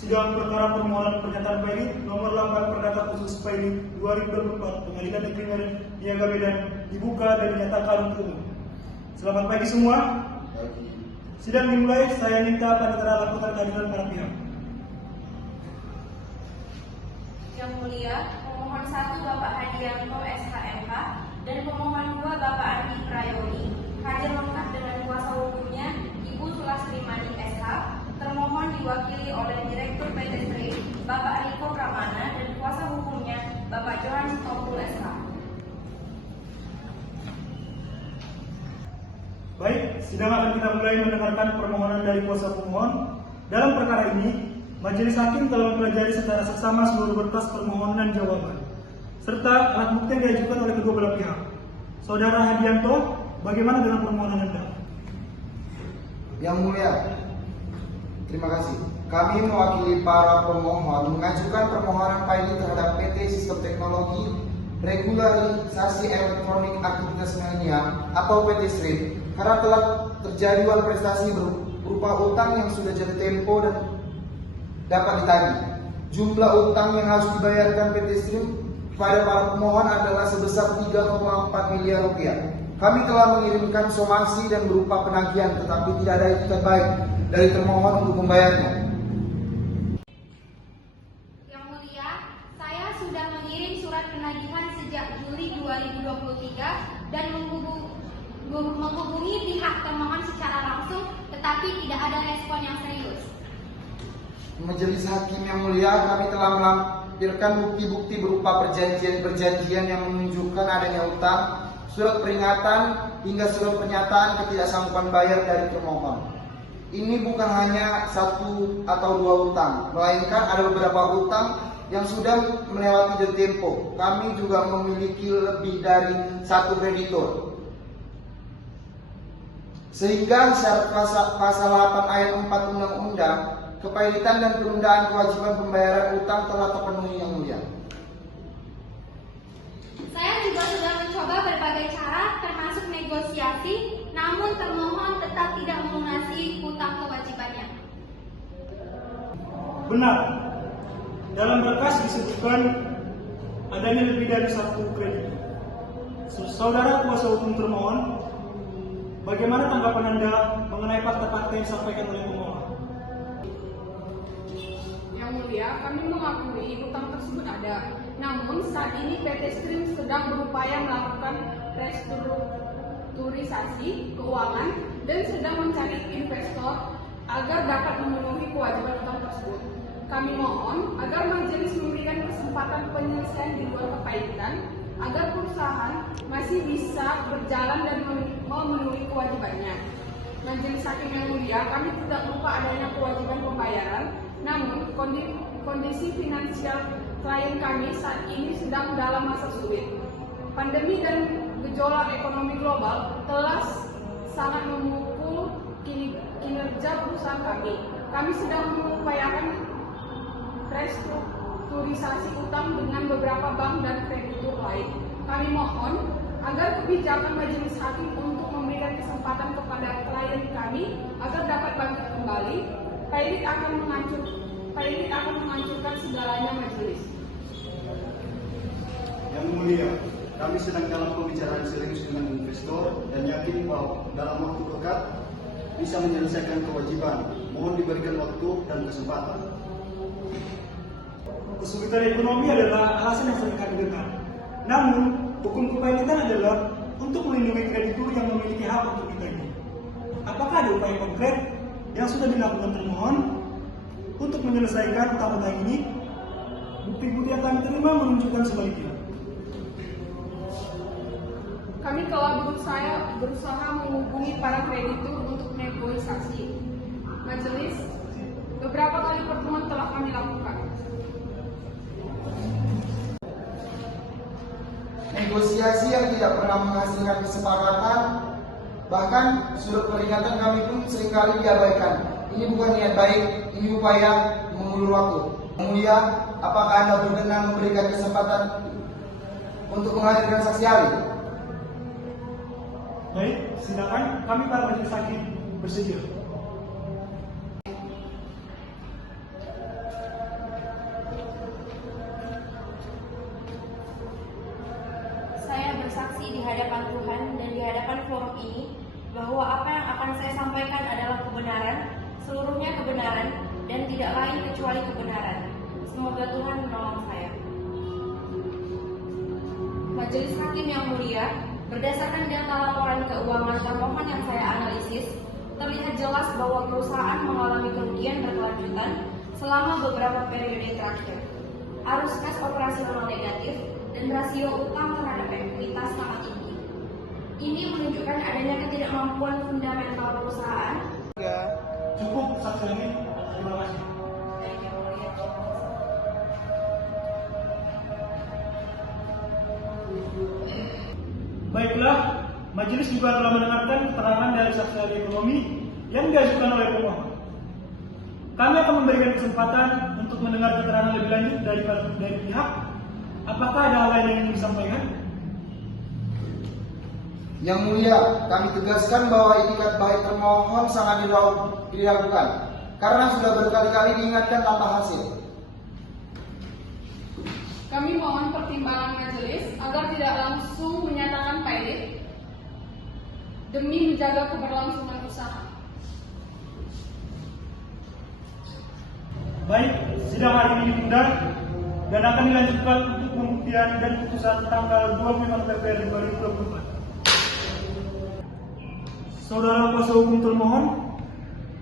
Sidang perkara permohonan pernyataan Paili nomor 8 Perdata Khusus Paili 2024 Pengadilan Negeri Niaga Medan dibuka dan dinyatakan untuk umum. Selamat pagi semua. Sidang dimulai. Saya minta panitera laporan keadilan para pihak. Yang mulia, pemohon 1 Bapak Hadianto SHMH dan pemohon 2 Bapak Andi Prayoni hadir lengkap dengan kuasa hukumnya Ibu Sulasrimani SH. Termohon diwakili oleh Direktur PT Stri Bapak Riko Pramana dan kuasa hukumnya Bapak Johan Sitompul SH. Baik, sidang akan kita mulai mendengarkan permohonan dari kuasa pemohon. Dalam perkara ini, majelis hakim telah mempelajari secara seksama seluruh berkas permohonan dan jawaban, serta alat bukti yang diajukan oleh kedua belah pihak. Saudara Hadianto, bagaimana dengan permohonan Anda? Yang mulia, terima kasih. Kami mewakili para pemohon mengajukan permohonan Paili terhadap PT Sistem Teknologi Regularisasi Elektronik Aktivitas Milenial atau PT SRIM karena telah terjadi uang prestasi berupa utang yang sudah jatuh tempo dan dapat ditagih. Jumlah utang yang harus dibayarkan PT SRIM kepada para pemohon adalah sebesar 3,4 miliar rupiah. Kami telah mengirimkan somasi dan berupa penagihan, tetapi tidak ada itikat baik dari termohon untuk membayarnya. Yang mulia, saya sudah mengirim surat penagihan sejak Juli 2023 dan menghubungi pihak termohon secara langsung, tetapi tidak ada respon yang serius. Majelis hakim yang mulia, kami telah melampirkan bukti-bukti berupa perjanjian yang menunjukkan adanya utang, surat peringatan hingga surat pernyataan ketidaksanggupan bayar dari termohon. Ini bukan hanya 1 atau 2 utang, melainkan ada beberapa utang yang sudah melewati jatuh tempo. Kami juga memiliki lebih dari 1 kreditor. Sehingga syarat pasal 8 ayat 4 Undang-Undang Kepailitan dan penundaan kewajiban pembayaran utang telah terpenuhi yang mulia. Saya juga sudah mencoba berbagai cara termasuk negosiasi, namun termohon tetap tidak melunasi hutang kewajibannya. Benar. Dalam berkas disebutkan adanya lebih dari 1 kredit. Saudara kuasa hukum termohon, bagaimana tanggapan Anda mengenai fakta-fakta yang disampaikan oleh pemohon? Yang mulia, kami mengakui hutang tersebut ada. Namun saat ini PT STRIM sedang berupaya melakukan restrukturisasi keuangan dan sedang mencari investor agar dapat memenuhi kewajiban hutang tersebut. Kami mohon agar majelis memberikan kesempatan penyelesaian di luar kepailitan agar perusahaan masih bisa berjalan dan memenuhi kewajibannya. Majelis hakim yang mulia, kami tidak lupa adanya kewajiban pembayaran, namun kondisi finansial klien kami saat ini sedang dalam masa sulit. Pandemi dan gejolak ekonomi global telah sangat memukul kinerja perusahaan kami. Kami sedang mengupayakan restrukturisasi utang dengan beberapa bank dan kreditur lain. Kami mohon agar kebijakan majelis hakim untuk memberikan kesempatan kepada klien kami agar dapat bangkit kembali. Paili akan menghancurkan segalanya majelis. Yang mulia, kami sedang dalam pembicaraan serius dengan investor dan yakin bahwa dalam waktu dekat bisa menyelesaikan kewajiban. Mohon diberikan waktu dan kesempatan. Kesulitan ekonomi adalah alasan yang sering kami dengar. Namun, hukum kepailitan adalah untuk melindungi kreditur yang memiliki hak untuk ditagih. Apakah ada upaya konkret yang sudah dilakukan termohon untuk menyelesaikan utang-utang ini? Bukti-bukti yang kami terima menunjukkan sebaliknya. Kami telah berusaha menghubungi para kreditur untuk negosiasi. Majelis, beberapa kali pertemuan telah kami lakukan. Negosiasi yang tidak pernah menghasilkan kesepakatan, bahkan surat peringatan kami pun seringkali diabaikan. Ini bukan niat baik, ini upaya mengulur waktu. Yang mulia, apakah Anda berkenan memberikan kesempatan untuk menghadirkan saksi ahli? Baik, silakan. Kami para majelis hakim bersedia. bersaksi di hadapan Tuhan dan di hadapan forum ini bahwa apa yang akan saya sampaikan adalah kebenaran, seluruhnya kebenaran, dan tidak lain kecuali kebenaran. Semoga Tuhan menolong saya. Majelis Hakim yang mulia, berdasarkan data laporan keuangan termohon yang saya analisis, terlihat jelas bahwa perusahaan mengalami kerugian berkelanjutan selama beberapa periode terakhir. Arus kas operasional negatif dan rasio utang terhadap ekuitas sangat tinggi. Ini menunjukkan adanya ketidakmampuan fundamental perusahaan. Cukup saksi lagi. Terima kasih. Baiklah, majelis juga telah mendengarkan keterangan dari saksi ahli ekonomi yang diajukan oleh pemohon. Kami akan memberikan kesempatan untuk mendengar keterangan lebih lanjut dari pihak. Apakah ada hal lain yang ingin disampaikan? Yang mulia, kami tegaskan bahwa itikat baik termohon sangat diragukan karena sudah berkali-kali diingatkan tanpa hasil. Kami mohon pertimbangan majelis agar tidak langsung menyatakan pailit demi menjaga keberlangsungan usaha. Baik, sidang hari ini ditunda dan akan dilanjutkan untuk pembuktian dan putusan tanggal 25 Februari 2024. Saudara kuasa hukum termohon,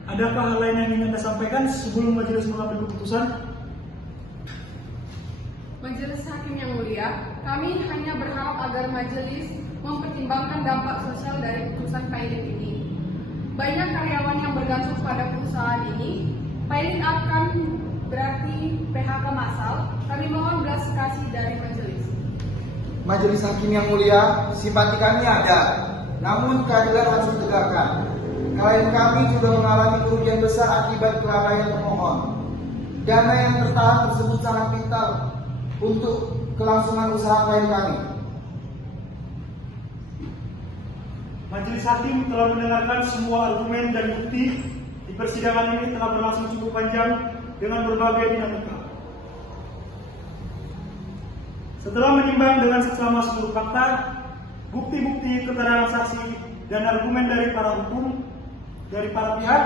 adakah hal lain yang ingin Anda sampaikan sebelum majelis mengambil keputusan? Majelis Hakim yang mulia, kami hanya berharap agar majelis mempertimbangkan dampak sosial dari putusan pailit ini. Banyak karyawan yang bergantung pada perusahaan ini. Pailit akan berarti PHK massal. Kami mohon belas kasih dari majelis. Majelis Hakim yang mulia, simpati kami ada, namun keadilan harus ditegakkan. Klien kami juga mengalami kerugian besar akibat kelalaian termohon. Dana yang tertahan tersebut sangat vital untuk kelangsungan usaha klien kami. Majelis Hakim telah mendengarkan semua argumen dan bukti. Di persidangan ini telah berlangsung cukup panjang dengan berbagai dinamika. Setelah menimbang dengan seksama seluruh fakta, bukti-bukti, keterangan saksi, dan argumen dari para pihak,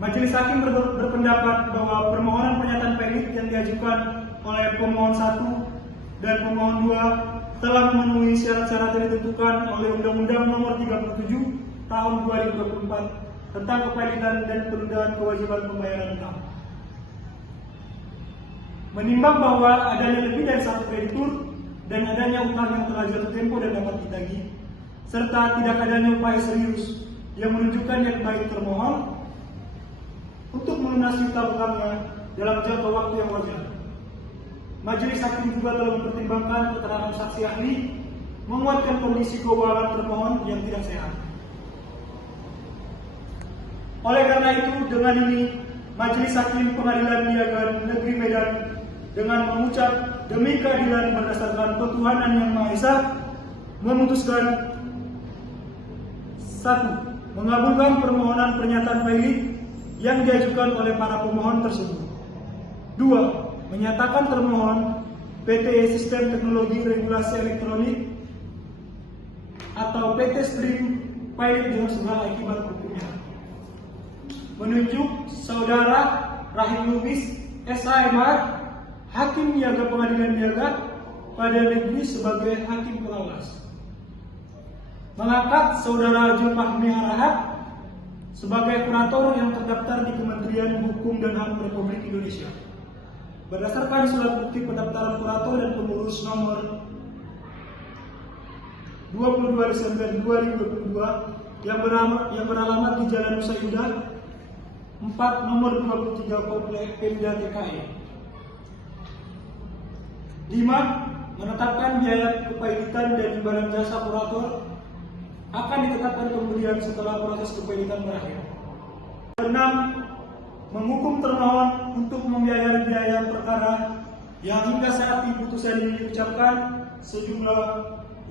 Majelis Hakim berpendapat bahwa permohonan pernyataan pailit yang diajukan oleh pemohon 1 dan pemohon 2 telah memenuhi syarat-syarat yang ditentukan oleh Undang-Undang Nomor 37 Tahun 2024 tentang kepailitan dan penundaan kewajiban pembayaran utang. Menimbang bahwa adanya lebih dari satu kreditur dan adanya utang yang telah jatuh tempo dan dapat ditagih, serta tidak adanya upaya serius yang menunjukkan niat baik termohon untuk melunasi utang-utangnya dalam jangka waktu yang wajar. Majelis Hakim juga telah mempertimbangkan keterangan saksi ahli menguatkan kondisi keuangan termohon yang tidak sehat. Oleh karena itu, dengan ini Majelis Hakim Pengadilan Niaga Negeri Medan dengan mengucap demi keadilan berdasarkan ketuhanan yang Maha Esa memutuskan 1. Mengabulkan permohonan pernyataan pailit yang diajukan oleh para pemohon tersebut. 2. Menyatakan termohon PT Sistem Teknologi Regulasi Elektronik atau PT Stream pailit dengan segala akibat hukumnya. Menunjuk Saudara Rahim Lubis SHMH, Hakim Niaga Pengadilan Niaga pada negeri sebagai Hakim Pengawas. Mengangkat Saudara Julfahmi Harahap sebagai kurator yang terdaftar di Kementerian Hukum dan HAM Republik Indonesia. Berdasarkan surat bukti pendaftaran kurator dan pengurus nomor 22 Desember 2022 yang beralamat di Jalan Nusa Indah 4 nomor 23 Komplek Pemda TKI. 5. Menetapkan biaya kepailitan dan imbalan jasa kurator akan ditetapkan kemudian setelah proses kepailitan berakhir. 6. Menghukum termohon untuk membiayai biaya perkara yang hingga saat ini putusan ini diucapkan sejumlah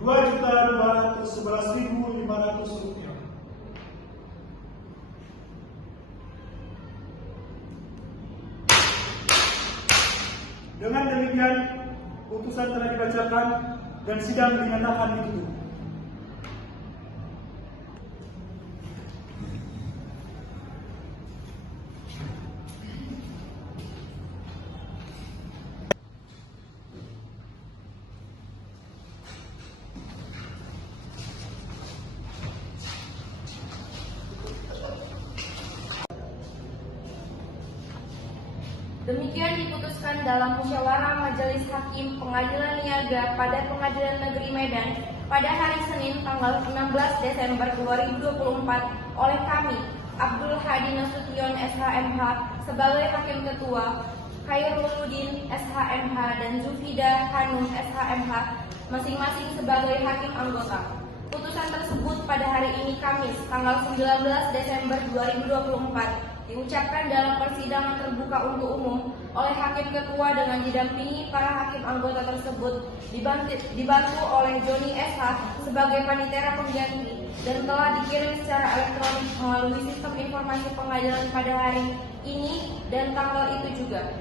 Rp2.211.500. Dengan demikian, putusan telah dibacakan dan sidang dinyatakan ditutup. Demikian diputuskan dalam musyawarah Majelis Hakim Pengadilan Niaga pada Pengadilan Negeri Medan pada hari Senin tanggal 16 Desember 2024 oleh kami, Abdul Hadi Nasution SHMH sebagai Hakim Ketua, Khairuluddin SHMH dan Zufida Hanum SHMH masing-masing sebagai Hakim Anggota. Putusan tersebut pada hari ini Kamis tanggal 19 Desember 2024 diucapkan dalam persidangan terbuka untuk umum oleh Hakim Ketua dengan didampingi para hakim anggota tersebut, dibantu oleh Joni SH sebagai panitera pengganti, dan telah dikirim secara elektronik melalui sistem informasi pengadilan pada hari ini dan tanggal itu juga.